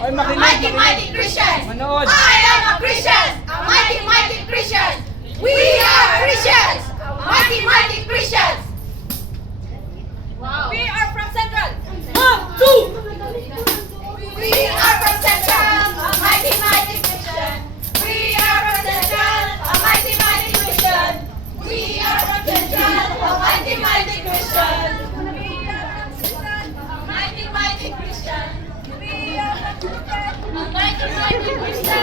A mighty, mighty Christian. Manood. I am a Christian. A mighty, mighty Christian. We are Christians. A mighty, mighty Christians. We are from Central. 1, 2. We are from Central. A mighty, mighty Christian. We are from Central. A mighty, mighty Christian. We are from Central. A mighty, mighty Christian. A mighty, mighty Christian. We are from Central. A mighty, mighty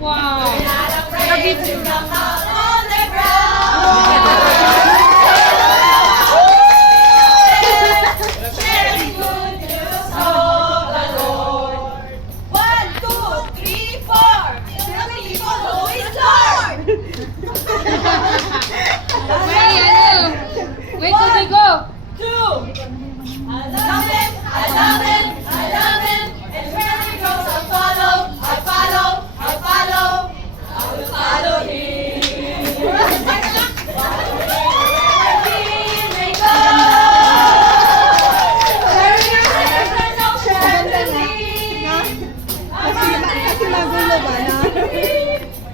Wow. Wait till they go. Kasi magulo ba na?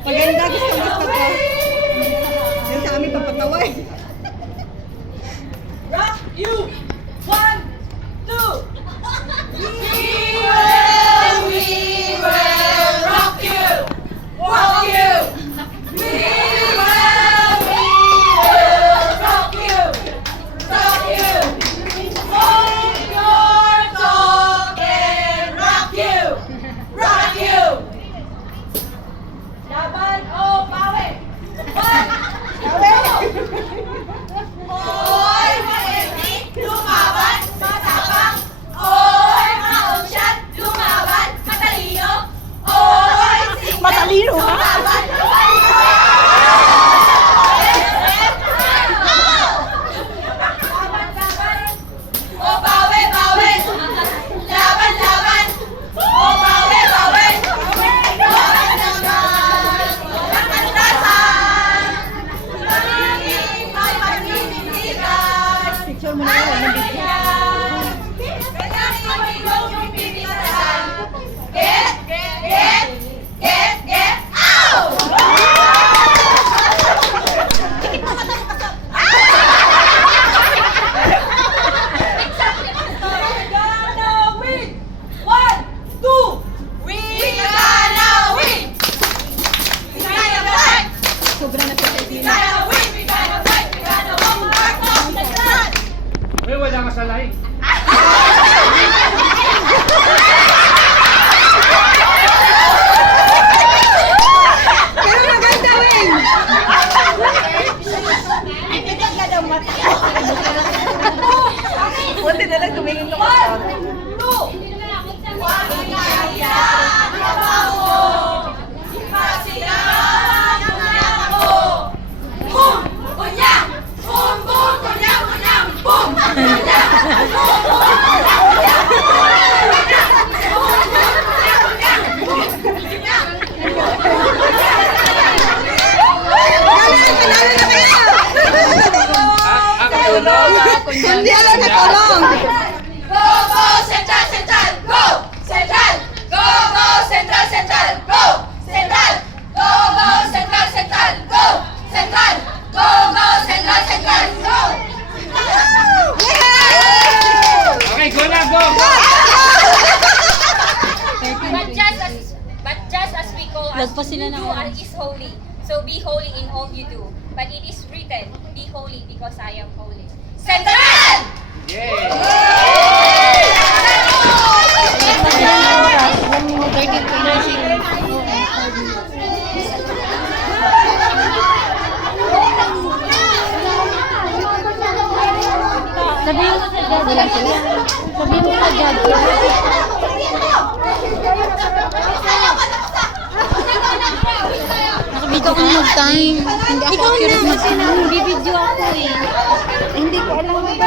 Maganda, gusto ko. Yung sa amin papataway. Rock you! 1, 2. We will rock you! Rock you! We will rock you! Rock you! Hold your dog and rock you! Rock you! Laban o bawi! 1, 2. Oy, mainit, lumaban, matapang. Oy, maunsyad, lumaban, matalino. Oy, single, Matalino, ha? lumaban. Laban, o bawi, bawi. Laban, laban. O bawi, bawi. Laban, laban. Laban-laban. Pagiging may pagninitigan. Picture mo na yun. Get out! We're gonna win! 1, 2. We're gonna win! We're gonna fight! Sobra na sa We're gonna win! We're gonna fight! We're gonna walk our talk the sun! Uy, wala masalay. Pero maganda, Wayne! Buti na lang tumingin ka pa. 1, 2. Huwag kailangan trabaho. Masilang ang ako. Boom! Kunyang! Boom! Boom! Kunyang! Kunyang! Boom! Kunyang! Boom! Boom! Kunyang! Kunyang! Boom! Kunyang! Boom! Boom! Kunyang! Hindi alam na tulong! Go! Go! Central! Central! Go! Central! Go! Go! Central! Central! Go! Central! Go! Go! Central! Central! Go! Central! Go! Go! Central! Central! Go! Okay, go na, go! But just as we call us, you is holy. So be holy in all you do. But it is written, be holy because I am holy. Central! Yay! Sabihin mo sa dad. Sabihin mo sa dad. Nakabidyo kang mag-time. Hindi ako accurate mag-time. Bibidyo ako eh. Hindi ko alam mo ba?